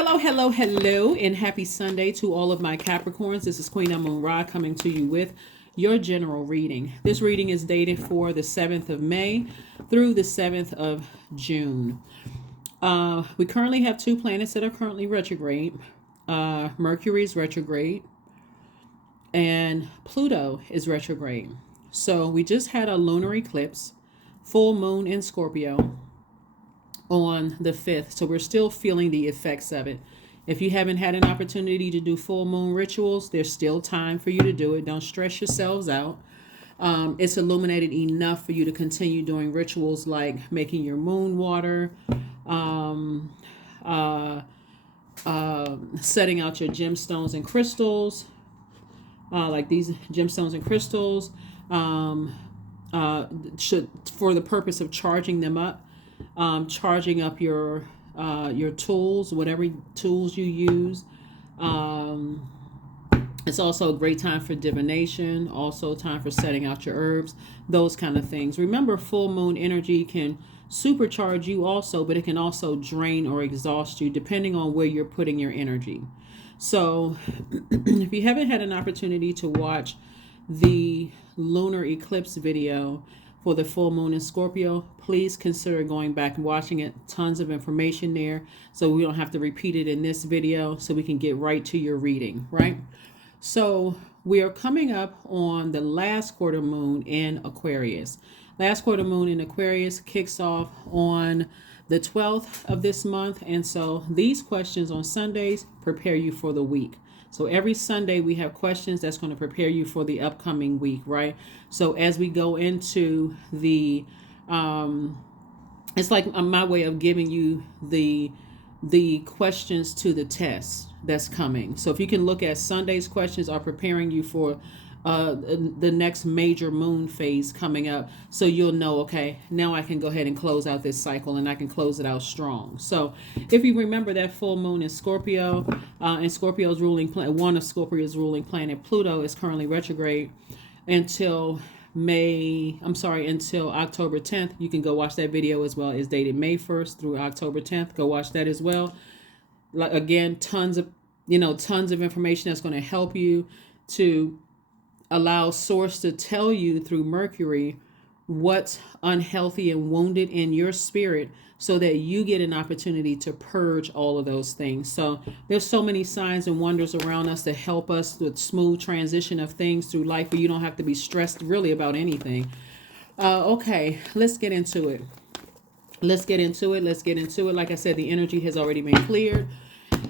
Hello, and happy Sunday to all of my Capricorns. This is Queen Moon Ra coming to you with your general reading. This reading is dated for the 7th of May through the 7th of June. We currently have two planets that are currently retrograde. Mercury is retrograde, and Pluto is retrograde. So we just had a lunar eclipse, full moon in Scorpio on the 5th. So we're still feeling the effects of it. If you haven't had an opportunity to do full moon rituals, there's still time for you to do it. Don't stress yourselves out. It's illuminated enough for you to continue doing rituals like making your moon water, setting out your gemstones and crystals, like these gemstones and crystals, should for the purpose of charging them up, charging up your tools, whatever tools you use. It's also a great time for divination, also time for setting out your herbs, those kind of things. Remember, full moon energy can supercharge you also, but it can also drain or exhaust you depending on where you're putting your energy. So if you haven't had an opportunity to watch the lunar eclipse video for the full moon in Scorpio, please consider going back and watching it. Tons of information there, so we don't have to repeat it in this video, so we can get right to your reading, right? So we are coming up on the last quarter moon in Aquarius. Last quarter moon in Aquarius kicks off on the 12th of this month, and so these questions on Sundays prepare you for the week. So every Sunday we have questions that's going to prepare you for the upcoming week, right? So as we go into the, it's like my way of giving you the questions to the test that's coming. So if you can look at Sunday's questions are preparing you for the next major moon phase coming up, so you'll know, okay, now I can go ahead and close out this cycle, and I can close it out strong. So if you remember that full moon in Scorpio, and Scorpio's ruling planet, one of Scorpio's ruling planet, Pluto, is currently retrograde until until October 10th. You can go watch that video as well. It's dated May 1st through October 10th. Go watch that as well. Like, again, tons of information that's going to help you to allow source to tell you through Mercury what's unhealthy and wounded in your spirit, so that you get an opportunity to purge all of those things. So there's so many signs and wonders around us to help us with smooth transition of things through life, where you don't have to be stressed really about anything. Okay, let's get into it. Let's get into it. Like I said, the energy has already been cleared.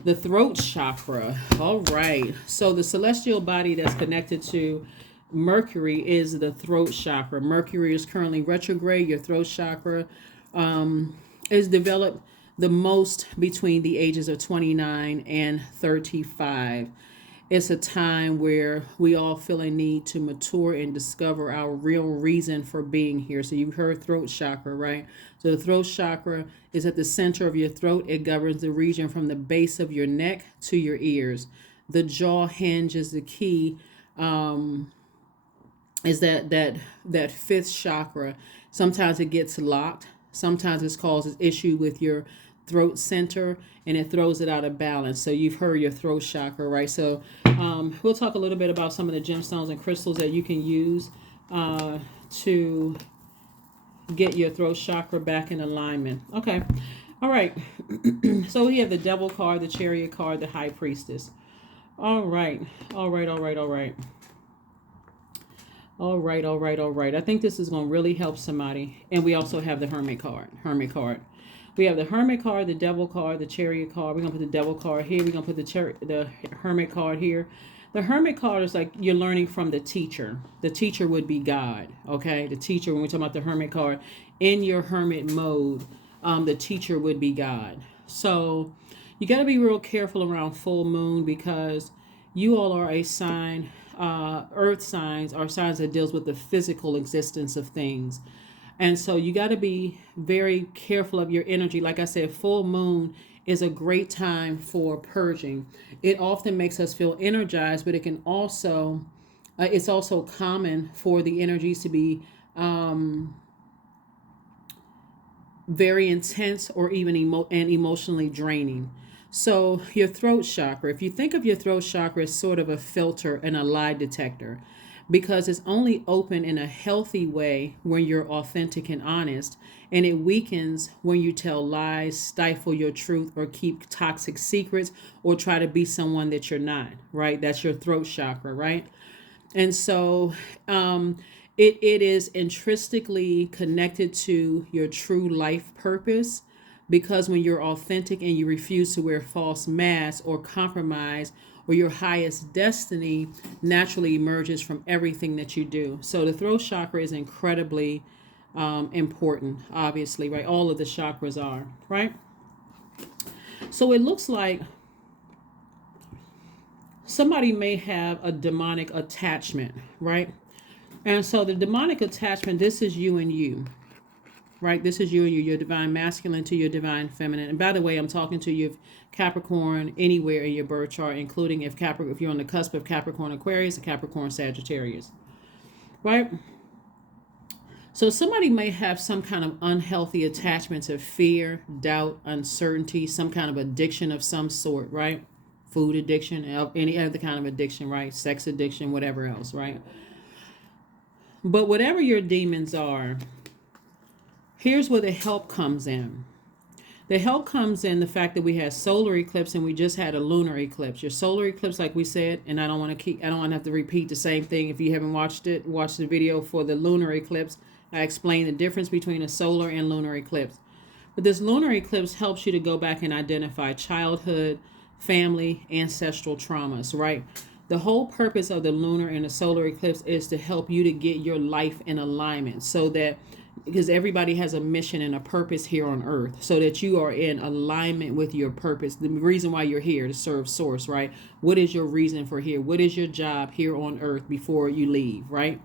The throat chakra. All right. So the celestial body that's connected to Mercury is the throat chakra. Mercury is currently retrograde. Your throat chakra is developed the most between the ages of 29 and 35. It's a time where we all feel a need to mature and discover our real reason for being here. So you've heard throat chakra, right? So the throat chakra is at the center of your throat. It governs the region from the base of your neck to your ears. The jaw hinge is the key. Is that fifth chakra. Sometimes it gets locked. Sometimes it causes issue with your throat center, and it throws it out of balance. So you've heard your throat chakra, right? So we'll talk a little bit about some of the gemstones and crystals that you can use to get your throat chakra back in alignment. Okay. All right. So we have the Devil card, the Chariot card, the High Priestess. All right. I think this is going to really help somebody. And we also have the Hermit card. We have the Hermit card, the Devil card, the Chariot card. We're going to put the Devil card here. We're going to put the Hermit card here. The Hermit card is like you're learning from the teacher. The teacher would be God, okay? The teacher, when we talk about the Hermit card, in your hermit mode, the teacher would be God. So you got to be real careful around full moon, because you all are a sign. Earth signs are signs that deals with the physical existence of things. And so you got to be very careful of your energy. Like I said, full moon is a great time for purging. It often makes us feel energized, but it can also, it's also common for the energies to be very intense or even emotionally draining. So your throat chakra, if you think of your throat chakra as sort of a filter and a lie detector, because it's only open in a healthy way when you're authentic and honest, and it weakens when you tell lies, stifle your truth, or keep toxic secrets, or try to be someone that you're not, right? That's your throat chakra, right? And so it is intrinsically connected to your true life purpose, because when you're authentic and you refuse to wear false masks or compromise, or your highest destiny naturally emerges from everything that you do. So the throat chakra is incredibly important, obviously, right? All of the chakras are, right? So it looks like somebody may have a demonic attachment, right? And so the demonic attachment, this is you and you, right? This is you and you, your divine masculine to your divine feminine. And by the way, I'm talking to you, Capricorn, anywhere in your birth chart, including if you're on the cusp of Capricorn Aquarius or Capricorn Sagittarius, right? So somebody may have some kind of unhealthy attachment to fear, doubt, uncertainty, some kind of addiction of some sort, right? Food addiction, any other kind of addiction, right? Sex addiction, whatever else, right? But whatever your demons are, here's where the help comes in. The help comes in the fact that we had solar eclipse and we just had a lunar eclipse. Your solar eclipse, like we said, and I don't want to have to repeat the same thing. If you haven't watched the video for the lunar eclipse. I explained the difference between a solar and lunar eclipse. But this lunar eclipse helps you to go back and identify childhood, family, ancestral traumas, right? The whole purpose of the lunar and the solar eclipse is to help you to get your life in alignment, so that, because everybody has a mission and a purpose here on earth, so that you are in alignment with your purpose. The reason why you're here, to serve source, right? What is your reason for here? What is your job here on earth before you leave, right?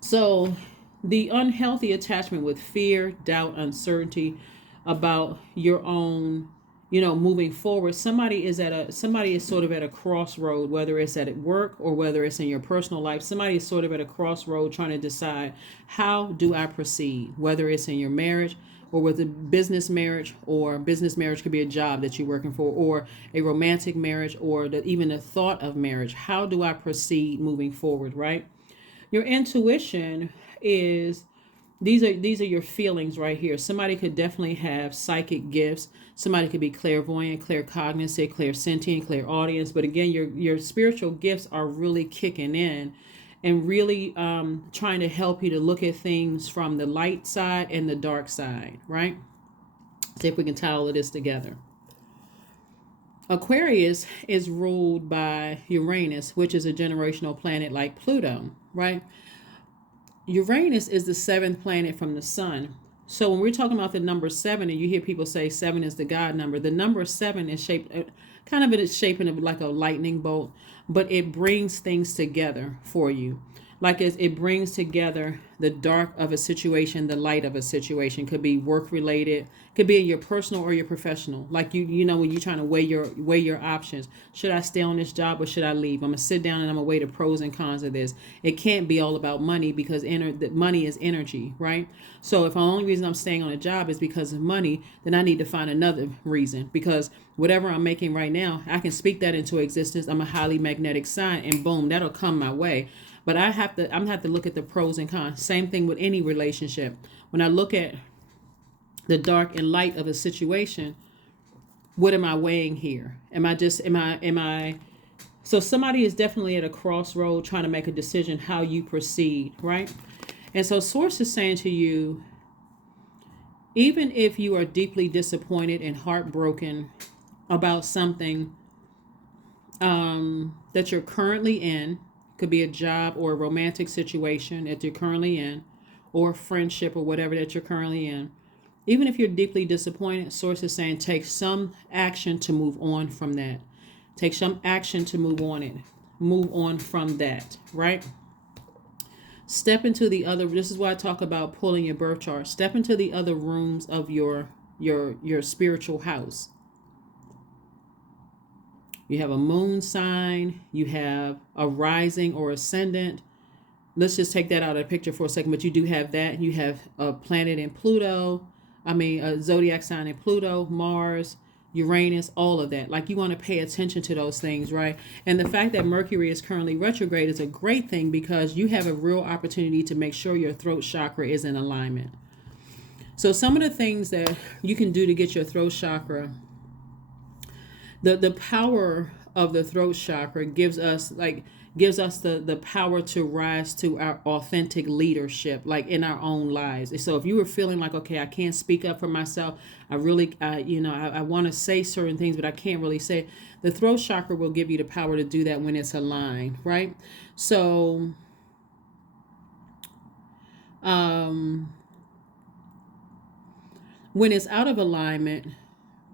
So the unhealthy attachment with fear, doubt, uncertainty about your own, moving forward. Somebody is sort of at a crossroad, whether it's at work or whether it's in your personal life. Somebody is sort of at a crossroad trying to decide, how do I proceed? Whether it's in your marriage or with a business marriage, or business marriage could be a job that you're working for, or a romantic marriage, or even the thought of marriage. How do I proceed moving forward, right? Your intuition is, these are your feelings right here. Somebody could definitely have psychic gifts. Somebody could be clairvoyant, claircognizant, clairsentient, clairaudience. But again, your spiritual gifts are really kicking in and really trying to help you to look at things from the light side and the dark side, right? See if we can tie all of this together. Aquarius is ruled by Uranus, which is a generational planet like Pluto, right? Uranus is the 7th planet from the sun. So when we're talking about the number 7, and you hear people say 7 is the God number, the number 7 is shaped kind of in its shaping of like a lightning bolt, but it brings things together for you. Like it brings together the dark of a situation, the light of a situation. Could be work related, could be in your personal or your professional. Like when you're trying to weigh your options. Should I stay on this job or should I leave? I'm gonna sit down and I'm gonna weigh the pros and cons of this. It can't be all about money, because money is energy, right? So if the only reason I'm staying on a job is because of money, then I need to find another reason, because whatever I'm making right now, I can speak that into existence. I'm a highly magnetic sign, and boom, that'll come my way. But I'm gonna have to look at the pros and cons. Same thing with any relationship. When I look at the dark and light of a situation, what am I weighing here? So somebody is definitely at a crossroad trying to make a decision how you proceed, right? And so Source is saying to you, even if you are deeply disappointed and heartbroken about something that you're currently in, could be a job or a romantic situation that you're currently in, or a friendship or whatever that you're currently in. Even if you're deeply disappointed, Source is saying take some action to move on from that. Take some action to move on from that, right? Step into the other, this is why I talk about pulling your birth chart. Step into the other rooms of your spiritual house. You have a moon sign, you have a rising or ascendant. Let's just take that out of the picture for a second, but you do have that. You have a planet in Pluto, Zodiac sign in Pluto, Mars, Uranus, all of that. Like, you want to pay attention to those things, right? And the fact that Mercury is currently retrograde is a great thing, because you have a real opportunity to make sure your throat chakra is in alignment. So some of the things that you can do to get your throat chakra, the power of the throat chakra gives us the power to rise to our authentic leadership, like in our own lives. So if you were feeling like, okay, I can't speak up for myself, I really I want to say certain things, but I can't really say, the throat chakra will give you the power to do that when it's aligned, right? So when it's out of alignment,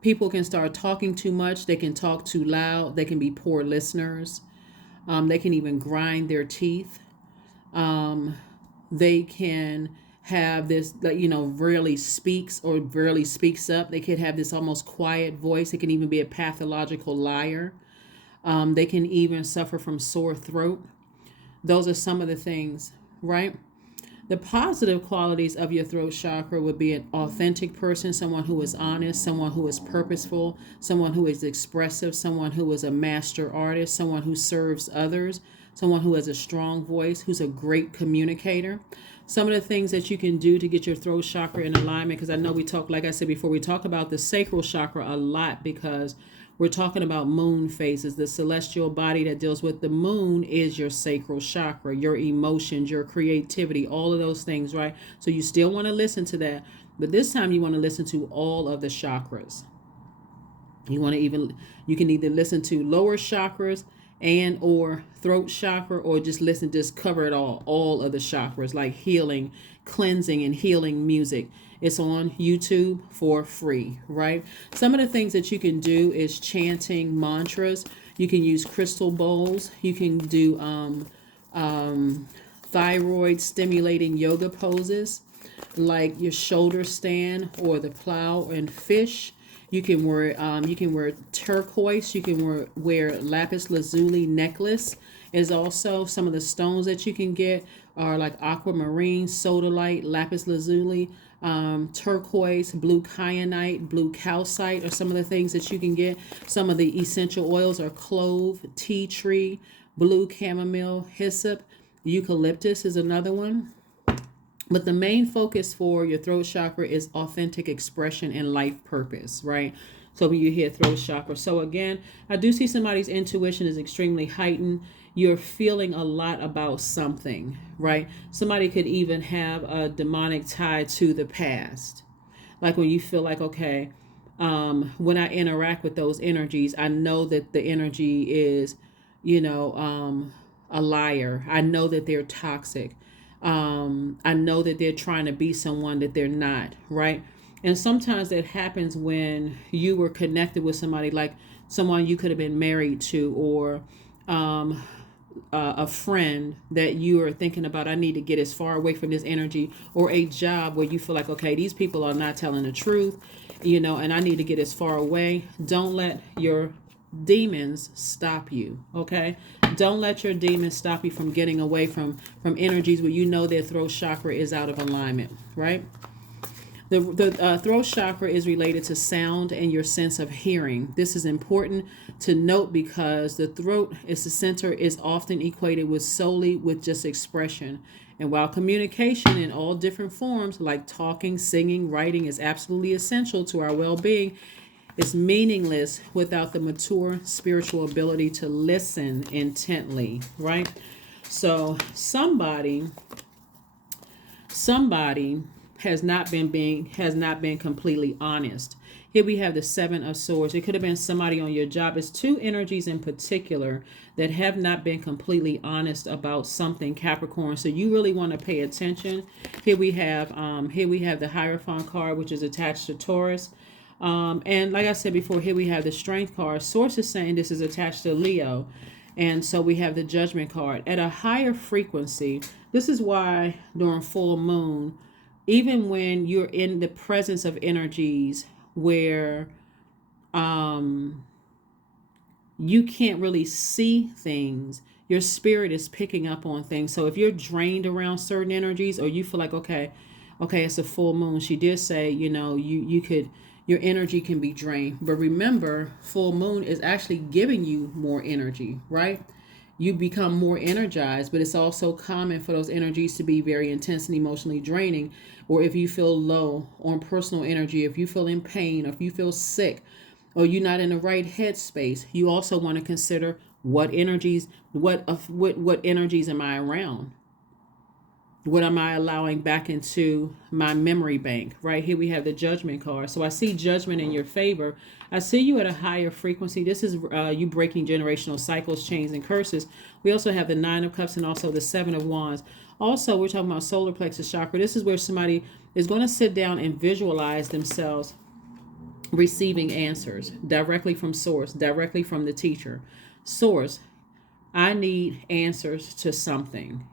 people can start talking too much, they can talk too loud, they can be poor listeners. They can even grind their teeth. They can have this, rarely speaks or rarely speaks up. They could have this almost quiet voice. It can even be a pathological liar. They can even suffer from sore throat. Those are some of the things, right? The positive qualities of your throat chakra would be an authentic person, someone who is honest, someone who is purposeful, someone who is expressive, someone who is a master artist, someone who serves others, someone who has a strong voice, who's a great communicator. Some of the things that you can do to get your throat chakra in alignment, because I know like I said before, we talk about the sacral chakra a lot, because we're talking about moon phases. The celestial body that deals with the moon is your sacral chakra, your emotions, your creativity, all of those things, right? So you still want to listen to that, but this time you want to listen to all of the chakras. You can either listen to lower chakras and or throat chakra, or just cover it all of the chakras, like healing, cleansing, and healing music. It's on YouTube for free, right? Some of the things that you can do is chanting mantras. You can use crystal bowls. You can do thyroid stimulating yoga poses, like your shoulder stand or the plow and fish. You can wear turquoise. You can wear lapis lazuli necklace. Is also some of the stones that you can get are like aquamarine, sodalite, lapis lazuli, turquoise, blue kyanite, blue calcite are some of the things that you can get. Some of the essential oils are clove, tea tree, blue chamomile, hyssop, eucalyptus is another one. But the main focus for your throat chakra is authentic expression and life purpose, right? So when you hear throat chakra. So again, I do see somebody's intuition is extremely heightened. You're feeling a lot about something, right? Somebody could even have a demonic tie to the past. Like when you feel like, okay, when I interact with those energies, I know that the energy is, a liar. I know that they're toxic. I know that they're trying to be someone that they're not, right? And sometimes that happens when you were connected with somebody, like someone you could have been married to, or a friend that you are thinking about, I need to get as far away from this energy, or a job where you feel like, okay, these people are not telling the truth, and I need to get as far away. Don't let your demons stop you, okay? Don't let your demons stop you from getting away from energies where their throat chakra is out of alignment, right? The throat chakra is related to sound and your sense of hearing. This is important to note because the throat is the center, is often equated solely with just expression. And while communication in all different forms, like talking, singing, writing, is absolutely essential to our well-being, it's meaningless without the mature spiritual ability to listen intently, right? So somebody has not been completely honest. Here we have the Seven of Swords. It could have been somebody on your job. It's two energies in particular that have not been completely honest about something, Capricorn. So you really want to pay attention. Here we have the Hierophant card, which is attached to Taurus. And like I said before, here we have the Strength card. Source is saying this is attached to Leo. And so we have the Judgment card. At a higher frequency, this is why during full moon, even when you're in the presence of energies where you can't really see things, your spirit is picking up on things. So if you're drained around certain energies, or you feel like, okay, Okay, it's a full moon. She did say, you could, your energy can be drained. But remember, full moon is actually giving you more energy, right? You become more energized, but it's also common for those energies to be very intense and emotionally draining. Or if you feel low on personal energy, if you feel in pain, or if you feel sick, or you're not in the right headspace, you also want to consider what energies, what energies am I around? What am I allowing back into my memory bank? Right here we have the Judgment card. So I see judgment in your favor. I see you at a higher frequency. This is you breaking generational cycles, chains, and curses. We also have the Nine of Cups and also the Seven of Wands. Also, we're talking about solar plexus chakra. This is where somebody is going to sit down and visualize themselves receiving answers directly from source, directly from the teacher. Source, I need answers to something,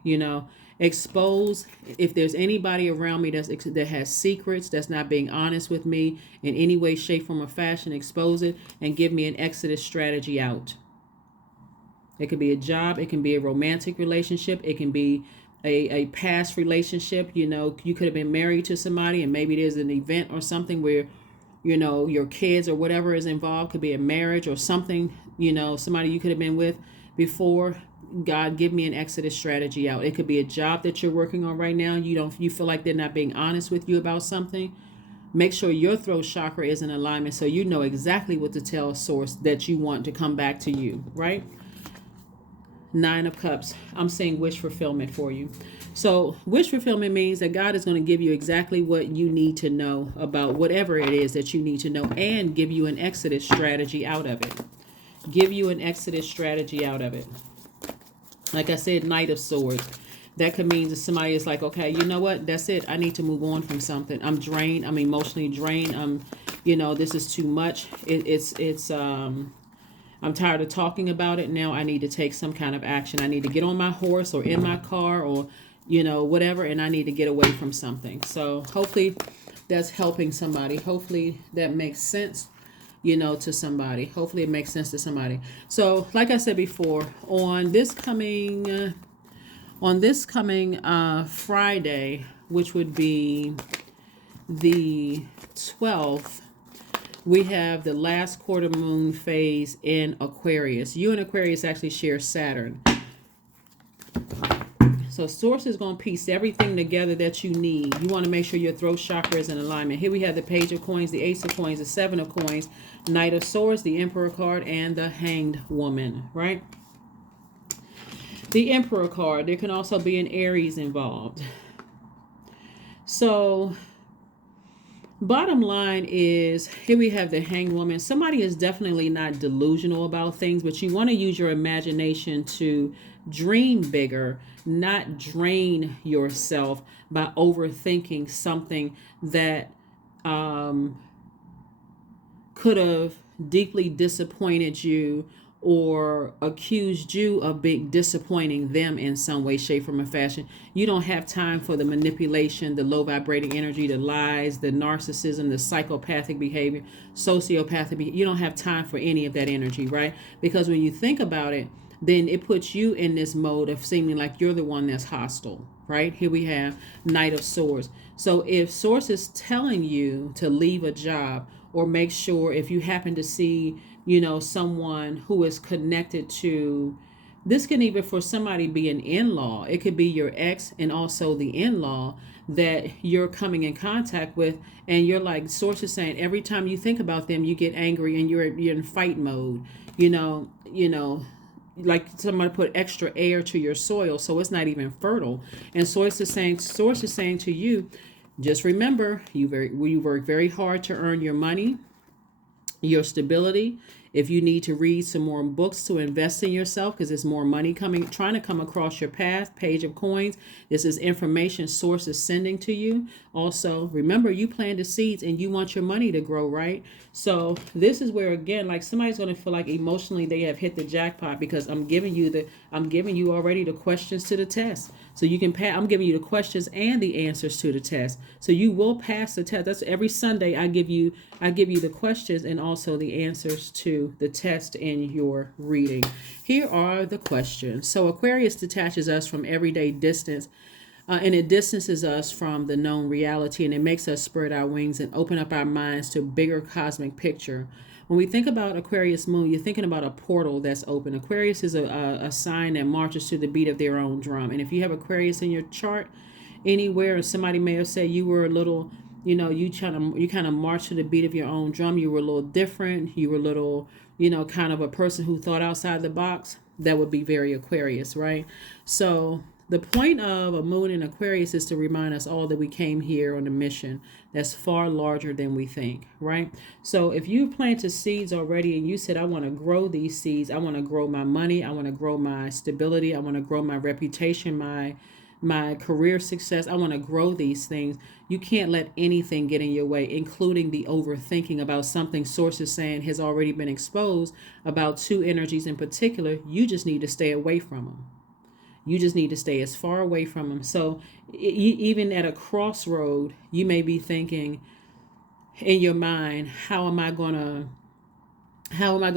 expose if there's anybody around me that has secrets, that's not being honest with me in any way, shape, form, or fashion. Expose it and give me an exodus strategy out. It could be a job, it can be a romantic relationship, it can be a past relationship. You could have been married to somebody and maybe there's an event or something where your kids or whatever is involved. Could be a marriage or something, somebody you could have been with before. God, give me an exodus strategy out. It could be a job that you're working on right now. You feel like they're not being honest with you about something. Make sure your throat chakra is in alignment so you know exactly what to tell source that you want to come back to you, right? Nine of Cups. I'm saying wish fulfillment for you. So wish fulfillment means that God is going to give you exactly what you need to know about whatever it is that you need to know and give you an exodus strategy out of it. Give you an exodus strategy out of it. Like I said, Knight of Swords. That could mean that somebody is like, okay, you know what? That's it. I need to move on from something. I'm drained. I'm emotionally drained. This is too much. I'm tired of talking about it. Now I need to take some kind of action. I need to get on my horse or in my car or, whatever. And I need to get away from something. So hopefully that's helping somebody. Hopefully that makes sense, to somebody. Hopefully it makes sense to somebody. So like I said before, on this coming Friday, which would be the 12th, we have the last quarter moon phase in Aquarius. You and Aquarius actually share Saturn. So source is going to piece everything together that you need. You want to make sure your throat chakra is in alignment. Here we have the Page of Coins, the Ace of Coins, the Seven of Coins, Knight of Swords, the Emperor card, and the Hanged Woman, right? The Emperor card, there can also be an Aries involved. So bottom line is, here we have the Hanged Woman. Somebody is definitely not delusional about things, but you want to use your imagination to dream bigger, not drain yourself by overthinking something that could have deeply disappointed you or accused you of being disappointing them in some way, shape, form, or fashion. You don't have time for the manipulation, the low vibrating energy, the lies, the narcissism, the psychopathic behavior, sociopathic behavior. You don't have time for any of that energy, right? Because when you think about it, then it puts you in this mode of seeming like you're the one that's hostile, right? Here we have Knight of Swords. So if source is telling you to leave a job, or make sure if you happen to see, someone who is connected to, this can even for somebody be an in-law. It could be your ex and also the in-law that you're coming in contact with, and you're like, source is saying every time you think about them, you get angry and you're in fight mode, like somebody put extra air to your soil, so it's not even fertile. And source is saying to you, just remember, you work very hard to earn your money, your stability. If you need to read some more books to invest in yourself, because there's more money trying to come across your path. Page of Coins. This is information source is sending to you. Also, remember, you planted seeds and you want your money to grow, right? So this is where, again, like somebody's going to feel like emotionally they have hit the jackpot, because I'm giving you already the questions to the test. So you can pass. I'm giving you the questions and the answers to the test. So you will pass the test. That's every Sunday I give you the questions and also the answers to the test in your reading. Here are the questions. So Aquarius detaches us from everyday distance And it distances us from the known reality, and it makes us spread our wings and open up our minds to a bigger cosmic picture. When we think about Aquarius moon, you're thinking about a portal that's open. Aquarius is a sign that marches to the beat of their own drum. And if you have Aquarius in your chart anywhere, somebody may have said you were a little, you kind of march to the beat of your own drum. You were a little different. You were a little, kind of a person who thought outside the box. That would be very Aquarius, right? So the point of a moon in Aquarius is to remind us all that we came here on a mission that's far larger than we think, right? So if you planted seeds already and you said, I want to grow these seeds, I want to grow my money, I want to grow my stability, I want to grow my reputation, my career success, I want to grow these things. You can't let anything get in your way, including the overthinking about something sources saying has already been exposed about two energies in particular. You just need to stay away from them. You just need to stay as far away from them. So even at a crossroad, you may be thinking in your mind, how am I going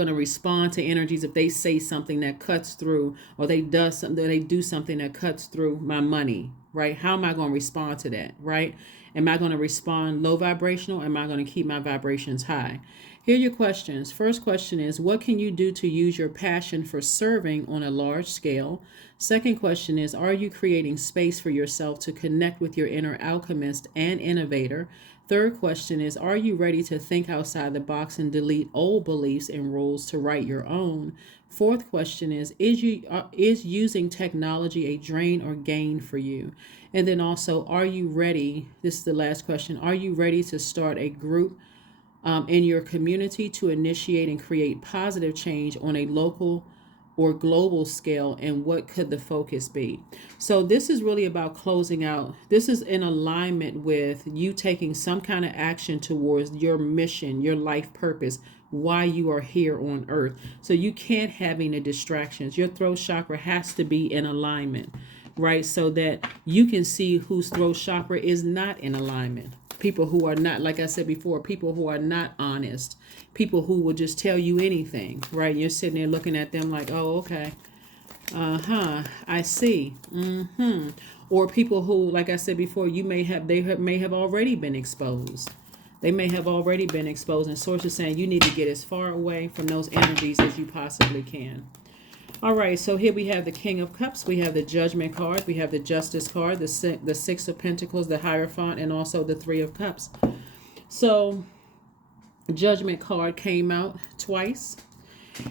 to respond to energies if they say something that cuts through, or they do something that cuts through my money, right? How am I going to respond to that, right? Am I going to respond low vibrational? Am I going to keep my vibrations high? Here are your questions. First question is, what can you do to use your passion for serving on a large scale? Second question is, are you creating space for yourself to connect with your inner alchemist and innovator? Third question is, are you ready to think outside the box and delete old beliefs and rules to write your own? Fourth question is using technology a drain or gain for you? And then also, are you ready? This is the last question. Are you ready to start a group in your community to initiate and create positive change on a local or global scale, and what could the focus be? So this is really about closing out. This is in alignment with you taking some kind of action towards your mission, your life purpose, why you are here on earth. So you can't have any distractions. Your throat chakra has to be in alignment, right? So that you can see whose throat chakra is not in alignment. People who are not, like I said before, people who are not honest, people who will just tell you anything, right? You're sitting there looking at them like, oh, okay. I see. Or people who, like I said before, they may have already been exposed. They may have already been exposed, and sources saying you need to get as far away from those energies as you possibly can. All right, so here we have the King of Cups, we have the Judgment card, we have the Justice card, the Six of Pentacles, the Hierophant, and also the Three of Cups. So Judgment card came out twice,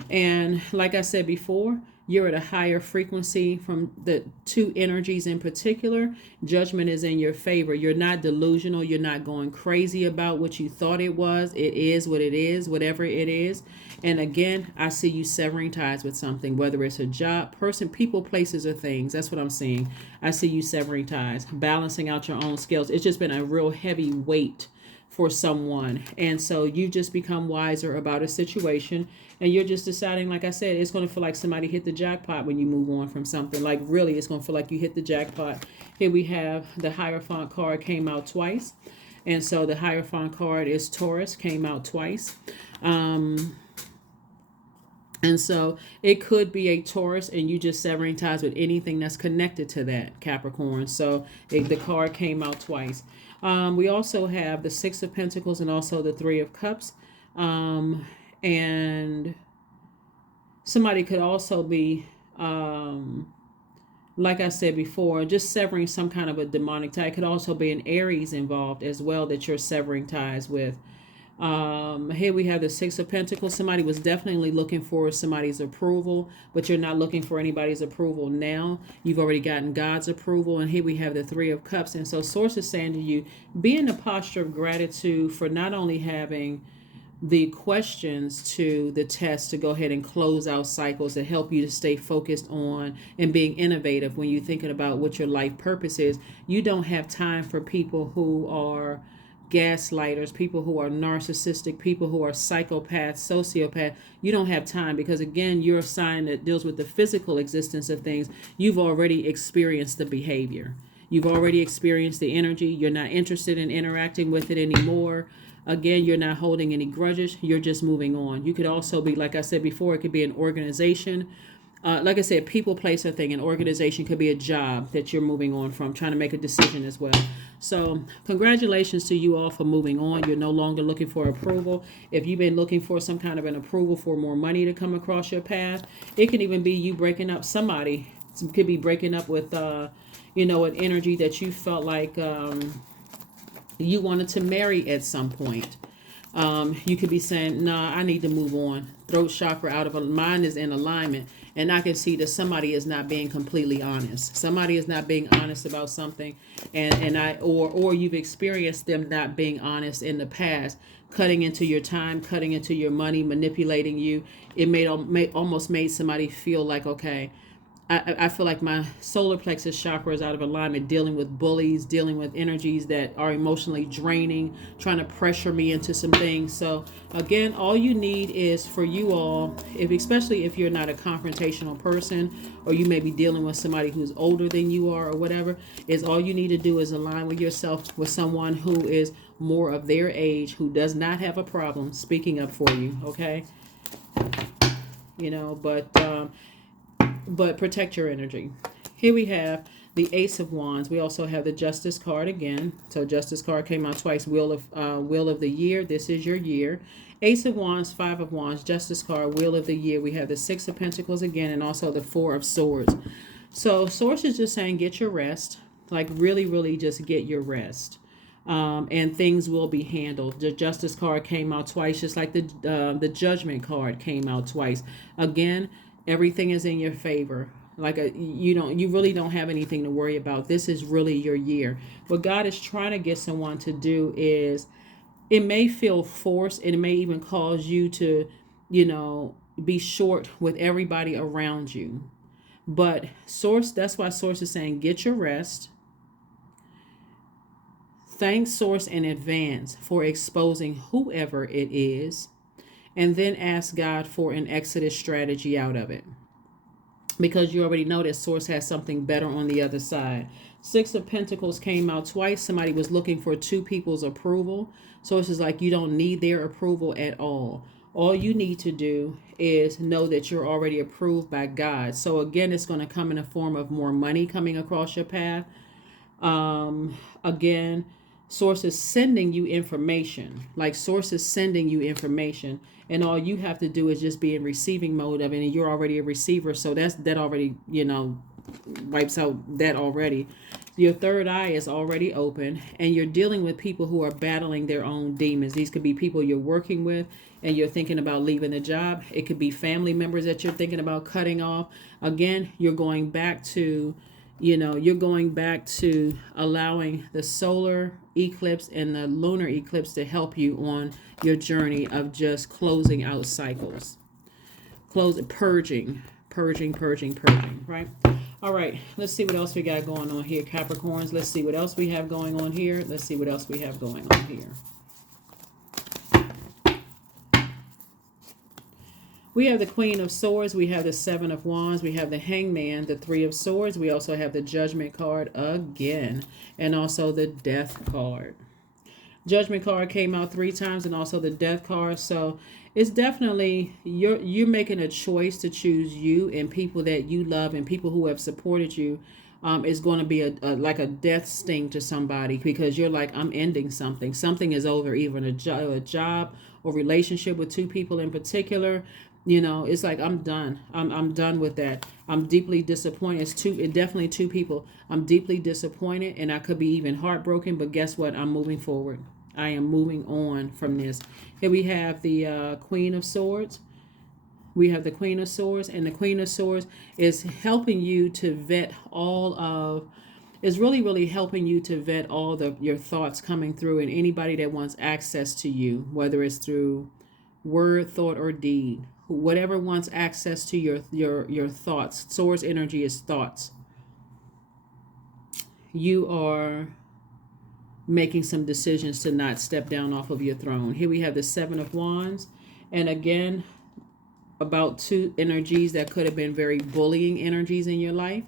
and like I said before, you're at a higher frequency from the two energies in particular. Judgment is in your favor. You're not delusional. You're not going crazy about what you thought it was. It is what it is, whatever it is. And again, I see you severing ties with something, whether it's a job, person, people, places, or things. That's what I'm seeing. I see you severing ties, balancing out your own scales. It's just been a real heavy weight for someone. And so you just become wiser about a situation, and you're just deciding, like I said, it's going to feel like somebody hit the jackpot when you move on from something. Like really, it's going to feel like you hit the jackpot. Here we have the Hierophant card came out twice. And so the Hierophant card is Taurus, came out twice. And so it could be a Taurus and you just severing ties with anything that's connected to that, Capricorn. So the card came out twice. We also have the Six of Pentacles and also the Three of Cups. And somebody could also be, like I said before, just severing some kind of a demonic tie. It could also be an Aries involved as well that you're severing ties with. Here we have the Six of Pentacles. Somebody was definitely looking for somebody's approval, but you're not looking for anybody's approval now. You've already gotten God's approval. And here we have the Three of Cups. And so source is saying to you, be in a posture of gratitude for not only having the questions to the test to go ahead and close out cycles that help you to stay focused on and being innovative when you're thinking about what your life purpose is. You don't have time for people who are gaslighters, people who are narcissistic, people who are psychopaths, sociopaths. You don't have time because, again, you're a sign that deals with the physical existence of things. You've already experienced the behavior. You've already experienced the energy. You're not interested in interacting with it anymore. Again, you're not holding any grudges. You're just moving on. You could also be, like I said before, it could be an organization like I said, people, place, or thing. An organization could be a job that you're moving on from, trying to make a decision as well. So congratulations to you all for moving on. You're no longer looking for approval. If you've been looking for some kind of an approval for more money to come across your path, it can even be you breaking up somebody. It could be breaking up with, an energy that you felt like you wanted to marry at some point. You could be saying, nah, I need to move on. Throat chakra out of a mine is in alignment. And I can see that somebody is not being completely honest. Somebody is not being honest about something. Or you've experienced them not being honest in the past, cutting into your time, cutting into your money, manipulating you. It almost made somebody feel like, okay, I feel like my solar plexus chakra is out of alignment, dealing with bullies, dealing with energies that are emotionally draining, trying to pressure me into some things. So again, all you need is for you all, especially if you're not a confrontational person, or you may be dealing with somebody who's older than you are or whatever, is all you need to do is align with yourself with someone who is more of their age, who does not have a problem speaking up for you. Okay. But protect your energy. Here we have the Ace of Wands. We also have the Justice card again. So Justice card came out twice. Wheel of the Year. This is your year. Ace of Wands, Five of Wands, Justice card, Wheel of the Year. We have the Six of Pentacles again, and also the Four of Swords. So Source is just saying get your rest. Like really, really just get your rest. And things will be handled. The Justice card came out twice, just like the Judgment card came out twice. Again, everything is in your favor. Like you really don't have anything to worry about. This is really your year. What God is trying to get someone to do is, it may feel forced, and it may even cause you to, be short with everybody around you. But that's why Source is saying get your rest. Thank Source in advance for exposing whoever it is, and then ask God for an exodus strategy out of it. Because you already know that Source has something better on the other side. Six of Pentacles came out twice. Somebody was looking for two people's approval. Source is like, you don't need their approval at all. All you need to do is know that you're already approved by God. So again, it's going to come in a form of more money coming across your path. Again, Source is sending you information. Like Source is sending you information, and all you have to do is just be in receiving mode of it, and you're already a receiver. So that already, wipes out that already. Your third eye is already open, and you're dealing with people who are battling their own demons. These could be people you're working with and you're thinking about leaving the job. It could be family members that you're thinking about cutting off. Again, you're going back to allowing the solar eclipse and the lunar eclipse to help you on your journey of just closing out cycles. Purging, right? All right, let's see what else we got going on here, Capricorns. Let's see what else we have going on here. We have the Queen of Swords. We have the Seven of Wands. We have the Hangman, the Three of Swords. We also have the Judgment card again, and also the Death card. Judgment card came out 3 times, and also the Death card. So it's definitely you're making a choice to choose you and people that you love and people who have supported you. Is going to be like a death sting to somebody, because you're like, I'm ending something. Something is over, even a job or relationship with 2 people in particular. It's like, I'm done. I'm done with that. I'm deeply disappointed. It's definitely 2 people. I'm deeply disappointed, and I could be even heartbroken, but guess what? I'm moving forward. I am moving on from this. Here we have the Queen of Swords. We have the Queen of Swords, and the Queen of Swords is helping you to vet is really, really helping you to vet all your thoughts coming through, and anybody that wants access to you, whether it's through word, thought, or deed. Whatever wants access to your thoughts. Swords energy is thoughts. You are making some decisions to not step down off of your throne. Here we have the Seven of Wands. And again, about 2 energies that could have been very bullying energies in your life.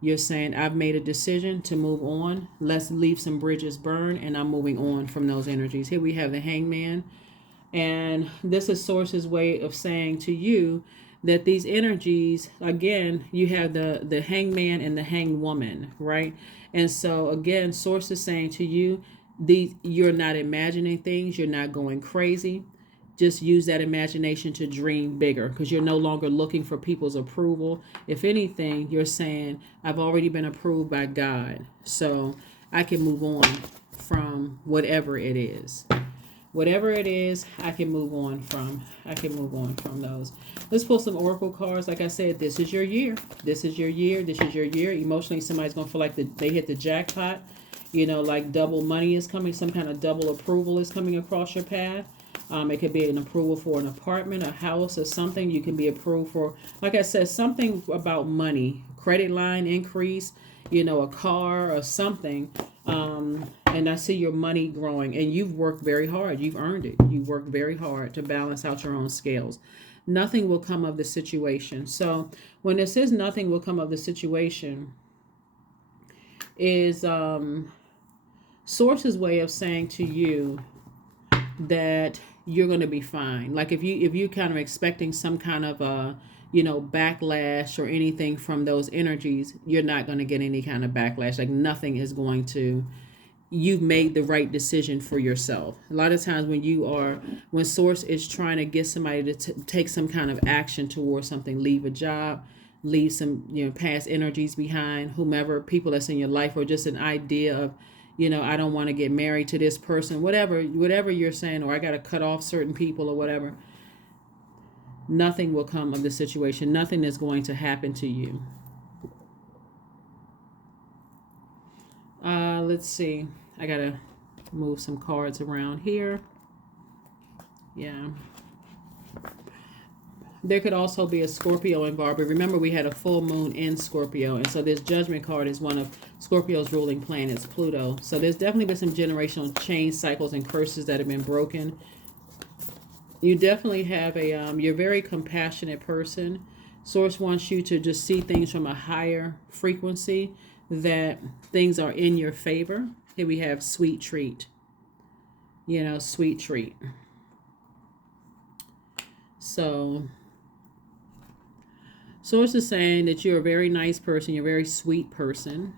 You're saying, I've made a decision to move on. Let's leave some bridges burn, and I'm moving on from those energies. Here we have the Hangman. And this is Source's way of saying to you that these energies, again, you have the hangman and the hanged woman, right? And so again, source is saying to you, you're not imagining things, you're not going crazy. Just use that imagination to dream bigger, because you're no longer looking for people's approval. If anything, you're saying, I've already been approved by God, so I can move on from whatever it is. Whatever it is, I can move on from. I can move on from those. Let's pull some oracle cards. Like I said, this is your year. This is your year. This is your year. Emotionally, somebody's going to feel like they hit the jackpot. You know, like double money is coming. Some kind of double approval is coming across your path. It could be an approval for an apartment, a house, or something. You can be approved for, like I said, something about money, credit line increase, you know, a car or something. And I see your money growing, and you've worked very hard. You've earned it. You've worked very hard to balance out your own scales. Nothing will come of the situation. So when it says nothing will come of the situation, is Source's way of saying to you that you're going to be fine. Like if you kind of expecting some kind of backlash or anything from those energies, you're not going to get any kind of backlash. Like nothing is going to. You've made the right decision for yourself. A lot of times when Source is trying to get somebody to take some kind of action towards something, leave a job, leave some past energies behind, whomever, people that's in your life, or just an idea of, I don't want to get married to this person, whatever you're saying, or I got to cut off certain people or whatever. Nothing will come of the situation. Nothing is going to happen to you. Let's see. I got to move some cards around here. Yeah. There could also be a Scorpio involved. But remember, we had a full moon in Scorpio. And so this Judgment card is one of Scorpio's ruling planets, Pluto. So there's definitely been some generational change cycles and curses that have been broken. You definitely have you're a very compassionate person. Source wants you to just see things from a higher frequency, that things are in your favor. Here we have sweet treat. Sweet treat. So Source is saying that you're a very nice person, you're a very sweet person,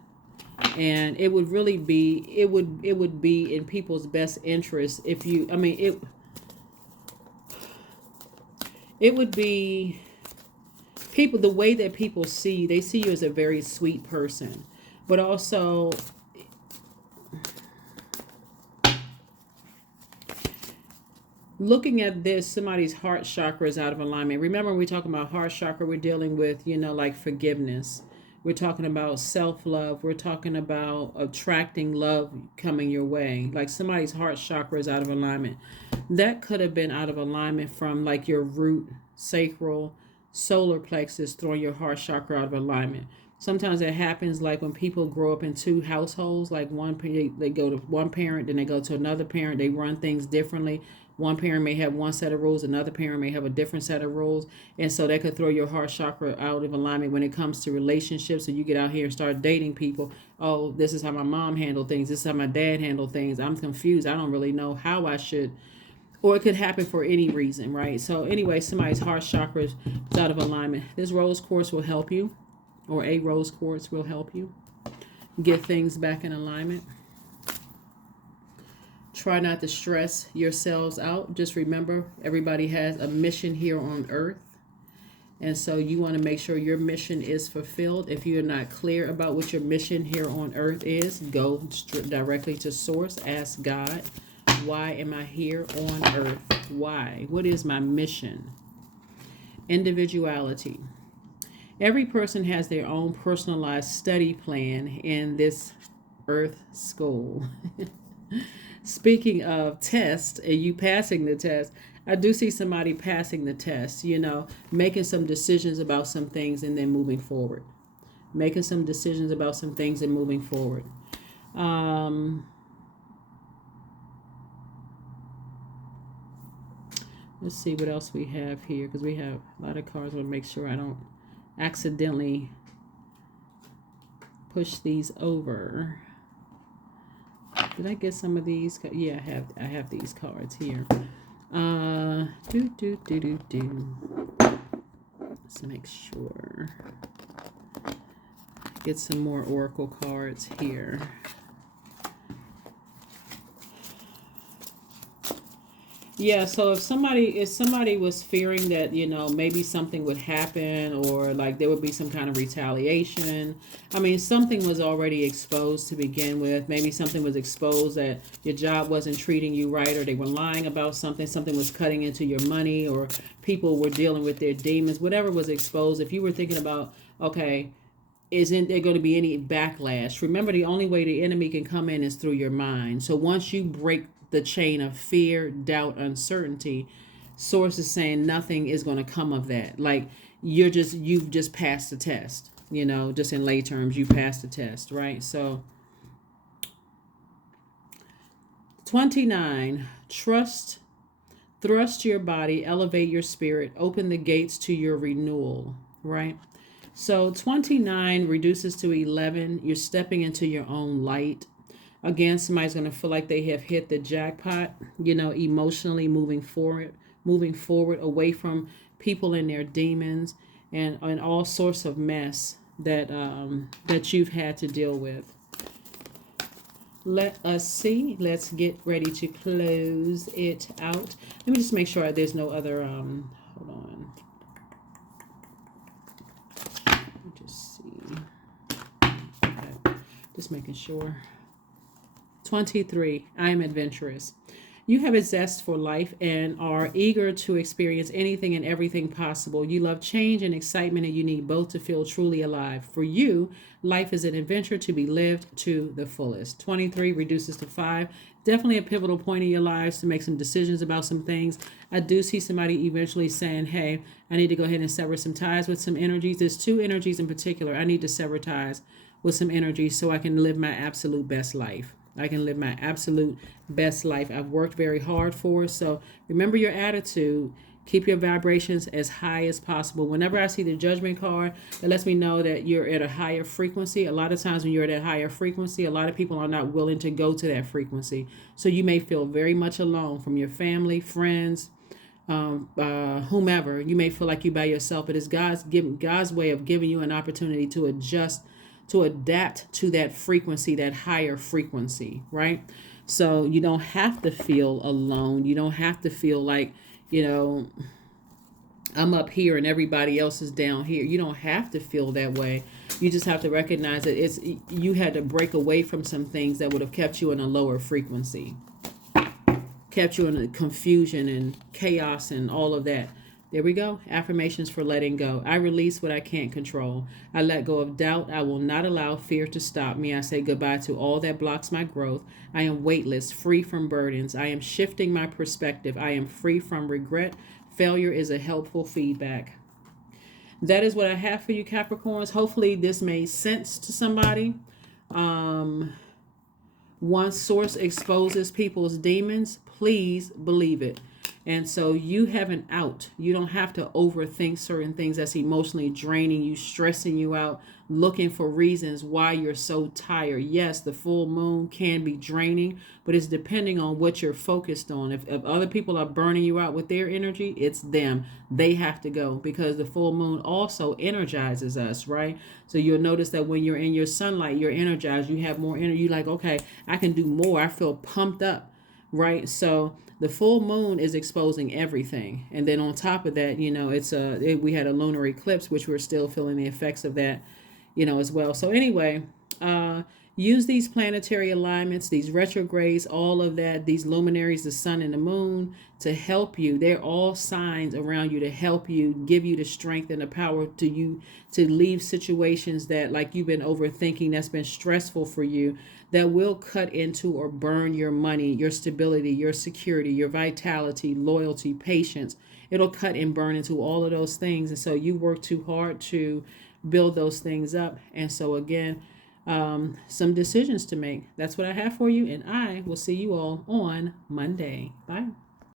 and it would really be it would be in people's best interest if you it would be people, the way that people see you, they see you as a very sweet person, but also looking at this, somebody's heart chakra is out of alignment. Remember, when we talk about heart chakra, we're dealing with, like forgiveness. We're talking about self-love. We're talking about attracting love coming your way. Like somebody's heart chakra is out of alignment. That could have been out of alignment from like your root, sacral, solar plexus, throwing your heart chakra out of alignment. Sometimes it happens like when people grow up in two households, like they go to one parent, then they go to another parent, they run things differently. One parent may have one set of rules, another parent may have a different set of rules. And so that could throw your heart chakra out of alignment when it comes to relationships. So you get out here and start dating people. Oh, this is how my mom handled things. This is how my dad handled things. I'm confused. I don't really know how I should. Or it could happen for any reason, right? So anyway, somebody's heart chakra is out of alignment. This rose quartz will help you, or a rose quartz will help you get things back in alignment. Try not to stress yourselves out. Just remember, everybody has a mission here on earth. And so you want to make sure your mission is fulfilled. If you're not clear about what your mission here on earth is, go directly to Source. Ask God, why am I here on earth? Why? What is my mission? Individuality. Every person has their own personalized study plan in this earth school. Speaking of tests and you passing the test, I do see somebody passing the test, making some decisions about some things and then moving forward. Making some decisions about some things and moving forward. Let's see what else we have here, because we have a lot of cards. I want to make sure I don't accidentally push these over. Did I get some of these? Yeah, I have these cards here. Let's make sure. Get some more oracle cards here. Yeah, so if somebody was fearing that, maybe something would happen, or like there would be some kind of retaliation. I mean, something was already exposed to begin with. Maybe something was exposed that your job wasn't treating you right, or they were lying about something. Something was cutting into your money, or people were dealing with their demons. Whatever was exposed, if you were thinking about, okay, isn't there going to be any backlash? Remember, the only way the enemy can come in is through your mind. So once you break the chain of fear, doubt, uncertainty, source is saying nothing is going to come of that. Like you've just passed the test. Just in lay terms, you passed the test, right? So 29, thrust your body, elevate your spirit, open the gates to your renewal, right? So 29 reduces to 11. You're stepping into your own light. Again, somebody's going to feel like they have hit the jackpot, emotionally moving forward away from people and their demons and all sorts of mess that you've had to deal with. Let us see. Let's get ready to close it out. Let me just make sure there's no other, hold on. Just see. Okay. Just making sure. 23. I am adventurous. You have a zest for life and are eager to experience anything and everything possible. You love change and excitement, and you need both to feel truly alive. For you, life is an adventure to be lived to the fullest. 23 reduces to 5. Definitely a pivotal point in your lives to make some decisions about some things. I do see somebody eventually saying, hey, I need to go ahead and sever some ties with some energies. There's 2 energies in particular. I need to sever ties with some energies so I can live my absolute best life. I can live my absolute best life. I've worked very hard for it. So remember your attitude. Keep your vibrations as high as possible. Whenever I see the judgment card, it lets me know that you're at a higher frequency. A lot of times when you're at a higher frequency, a lot of people are not willing to go to that frequency. So you may feel very much alone from your family, friends, whomever. You may feel like you're by yourself, but it's God's way of giving you an opportunity to adjust, to adapt to that frequency, that higher frequency, right? So you don't have to feel alone. You don't have to feel like, I'm up here and everybody else is down here. You don't have to feel that way. You just have to recognize that you had to break away from some things that would have kept you in a lower frequency, kept you in confusion and chaos and all of that. There we go. Affirmations for letting go. I release what I can't control. I let go of doubt. I will not allow fear to stop me. I say goodbye to all that blocks my growth. I am weightless, free from burdens. I am shifting my perspective. I am free from regret. Failure is a helpful feedback. That is what I have for you, Capricorns. Hopefully this made sense to somebody. Once source exposes people's demons, please believe it. And so you have an out. You don't have to overthink certain things that's emotionally draining you, stressing you out, looking for reasons why you're so tired. Yes, the full moon can be draining, but it's depending on what you're focused on. If other people are burning you out with their energy, it's them. They have to go, because the full moon also energizes us, right? So you'll notice that when you're in your sunlight, you're energized. You have more energy. You're like, okay, I can do more. I feel pumped up, right? So the full moon is exposing everything. And then on top of that, we had a lunar eclipse, which we're still feeling the effects of that, as well. So anyway, use these planetary alignments, these retrogrades, all of that, these luminaries, the sun and the moon, to help you. They're all signs around you to help you, give you the strength and the power to leave situations that, like, you've been overthinking, that's been stressful for you, that will cut into or burn your money, your stability, your security, your vitality, loyalty, patience. It'll cut and burn into all of those things. And so you work too hard to build those things up. And so again, some decisions to make. That's what I have for you. And I will see you all on Monday. Bye.